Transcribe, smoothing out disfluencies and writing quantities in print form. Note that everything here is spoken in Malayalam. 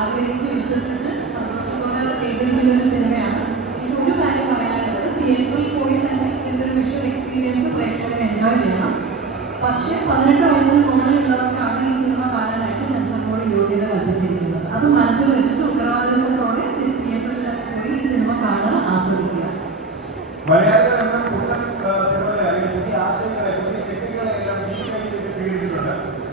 ആഗ്രഹിച്ച് വിശ്വസിച്ച് സന്തോഷത്തോടെ ചെയ്തിരുന്ന സിനിമയാണ്. എനിക്ക് ഒരു കാര്യം പറയാനുള്ളത്, തിയേറ്ററിൽ പോയി തന്നെ ഇങ്ങനൊരു വിഷ്വൽ എക്സ്പീരിയൻസ് പ്രേക്ഷകരെ എൻജോയ് ചെയ്യണം. പക്ഷേ 18 വയസ്സിന് മുകളിലുള്ളവർക്ക്